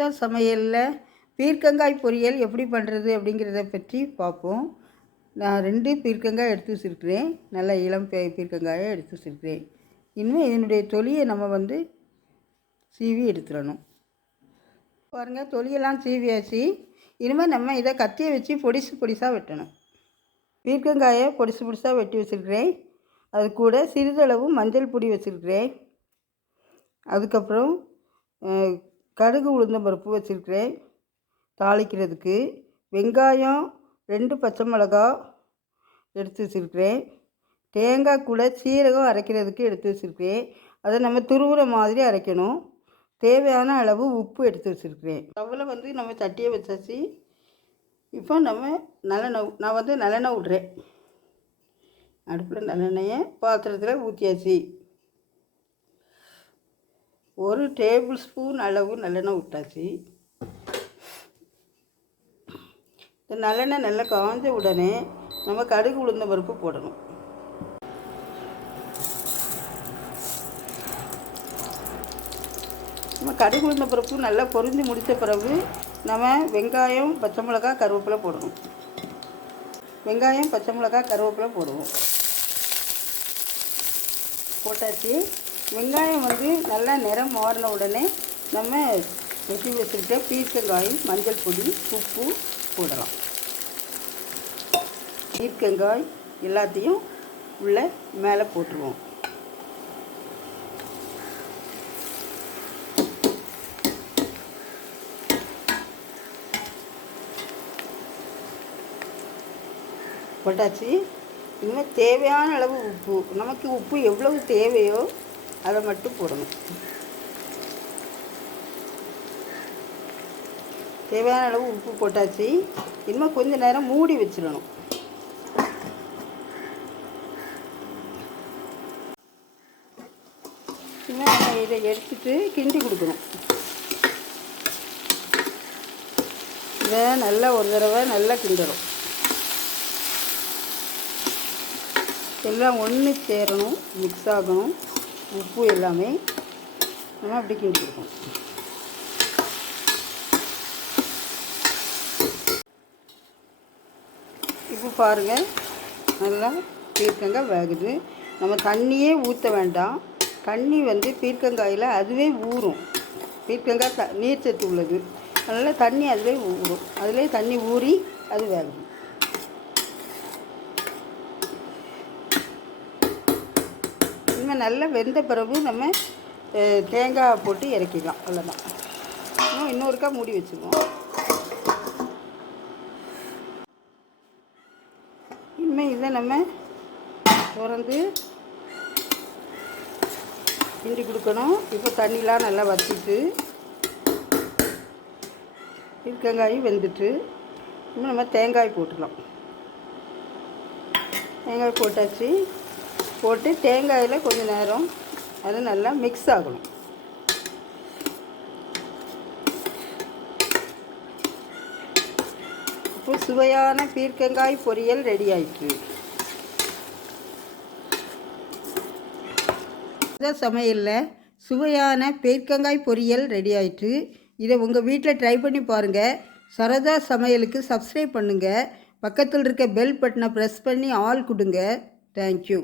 சரோஜா சமையலில் பீர்க்கங்காய் பொரியல் எப்படி பண்ணுறது அப்படிங்கிறத பற்றி பார்ப்போம். நான் ரெண்டு பீர்க்கங்காய் எடுத்து வச்சுருக்கிறேன். நல்ல இளம் பீர்க்கங்காயை எடுத்து வச்சுருக்கிறேன். இனிமேல் இதனுடைய தொலியை நம்ம வந்து சீவி எடுத்துடணும். பாருங்கள் தொலியெல்லாம் சீவியாச்சு. இனிமேல் நம்ம இதை கத்தியை வச்சு பொடிசு பொடிசாக வெட்டணும். பீர்க்கங்காயை பொடிசு பொடிசாக வெட்டி வச்சுருக்கிறேன். அது கூட சிறிதளவு மஞ்சள் பொடி வச்சுருக்கிறேன். அதுக்கப்புறம் கடுகு உளுந்தம் பருப்பு வச்சுருக்கிறேன். தாளிக்கிறதுக்கு வெங்காயம் ரெண்டு பச்சை மிளகா எடுத்து வச்சுருக்கிறேன். தேங்காய் கூட சீரகம் அரைக்கிறதுக்கு எடுத்து வச்சுருக்கிறேன். அதை நம்ம துருவுற மாதிரி அரைக்கணும். தேவையான அளவு உப்பு எடுத்து வச்சுருக்கிறேன். ஸ்டவ்வில் வந்து நம்ம சட்டியை வச்சாச்சு. இப்போ நம்ம நல்லெண்ணெய் நான் வந்து நல்லெண்ணெய் விட்றேன். அடுப்பில் நல்லெண்ணெயை பாத்திரத்தில் ஊற்றியாச்சு ஒரு டேபிள் ஸ்பூன் அளவு நல்லெண்ணெய் விட்டாச்சு இந்த நல்லெண்ணெய் நல்லா காஞ்ச உடனே நம்ம கடுகு உளுந்த பருப்பு போடணும். நம்ம கடுகு உளுந்த பருப்பு நல்லா பொரிஞ்சு முடித்த பிறகு நம்ம வெங்காயம் பச்சை மிளகாய் கருவேப்பிலை போடணும். வெங்காயம் பச்சை மிளகாய் கருவேப்பிலை போடுவோம். போட்டாச்சு. வெங்காயம் வந்து நல்லா நிறம் மாறின உடனே நம்ம வெட்டி வச்சுக்கிட்ட பீர்க்கங்காய் மஞ்சள் பொடி உப்பு போடலாம். பீர்க்கங்காய் எல்லாத்தையும் உள்ள மேலே போட்டுருவோம். போட்டாச்சு. இனிமேல் தேவையான அளவு உப்பு. நமக்கு உப்பு எவ்வளவு தேவையோ அதை மட்டும் போடணும். தேவையான அளவு உப்பு போட்டாச்சு. இனிமேல் கொஞ்ச நேரம் மூடி வச்சிடணும். இதை எடுத்துட்டு கிண்டி கொடுக்கணும். இதை நல்லா ஒரு தடவை நல்லா கிண்டணும். எல்லாம் ஒன்று சேரணும் மிக்ஸ் ஆகணும். உப்பு எல்லாமே நம்ம அப்படி கிண்டி இப்போ பாருங்கள் நல்லா பீர்க்கங்காய் வேகுது. நம்ம தண்ணியே ஊற்ற வேண்டாம். தண்ணி வந்து பீர்க்கங்காயில் அதுவே ஊறும். பீர்க்கங்காய் த நீர் சத்து உள்ளது. அதனால் தண்ணி அதுவே ஊறும். அதிலே தண்ணி ஊறி அது வேகும். நம்ம நல்லா வெந்த பிறகு நம்ம தேங்காய் போட்டு இறக்கிக்கலாம் அவ்வளோதான் இன்னும் இன்னொருக்கா மூடி வச்சுக்குவோம். இனிமேல் இதை நம்ம திறந்து கிண்டி கொடுக்கணும். இப்போ தண்ணிலாம் நல்லா வற்றிட்டு பீர்க்கங்காயும் வெந்துட்டு இன்னும் நம்ம தேங்காய் போட்டுக்கலாம். தேங்காய் போட்டாச்சு. போட்டு தேங்காயில் கொஞ்சம் நேரம் அது நல்லா மிக்ஸ் ஆகணும். இப்போ சுவையான பீர்க்கங்காய் பொரியல் ரெடி ஆயிற்று இந்த சமையலில் சுவையான பீர்க்கங்காய் பொரியல் ரெடி ஆயிற்று இதை உங்கள் வீட்டில் ட்ரை பண்ணி பாருங்கள் சரதா சமையலுக்கு சப்ஸ்கிரைப் பண்ணுங்கள் பக்கத்தில் இருக்க பெல் பட்டனை ப்ரெஸ் பண்ணி ஆல் கொடுங்க. தேங்க்யூ